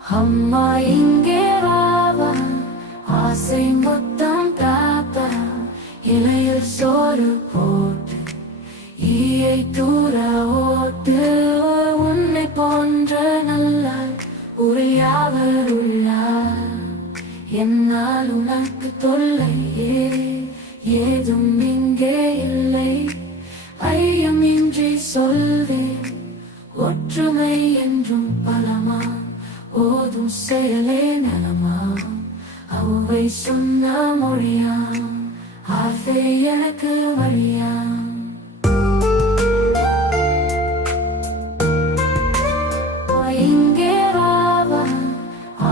அம்மா இங்கே வாவா, ஆசை முத்தம் தாத்தா, இலையில் சோறு போட்டு ஈயை தூர ஓட்டு. உன்னை போன்ற நல்லால் உரையாவர் உள்ளார், என்னால் உனக்கு தொல்லையே ஏதும் இங்கே இல்லை. ஐயமின்றி சொல்வேன், ஒற்றுமை என்றும் பலமா, ஓதும் செயலே நலமா. அவ்வை சொன்ன மொழியாம், ஆசை எனக்கு வழியாம். இங்கே வாவா,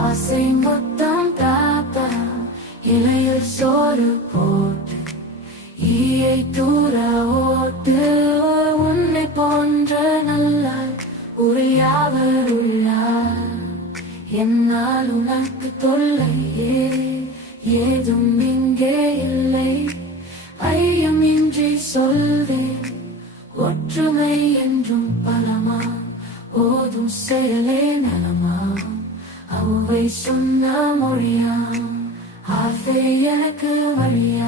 ஆசை மொத்தம் தாத்தா, இலையில் சோறு போட்டு ஈயை தூர ஓட்டு. உன்னை போன்ற நல்லால் உரையாவர் உள்ளார், என்னால் உனக்கு தொல்லையே ஏதும் இங்கே இல்லை. ஐயமின்றி சொல்வேன், ஒற்றுமை என்றும் பலமா, ஓதும் செயலே நலமா. அவ்வை சொன்ன மொழியாம், ஆசை எனக்கு வழியா.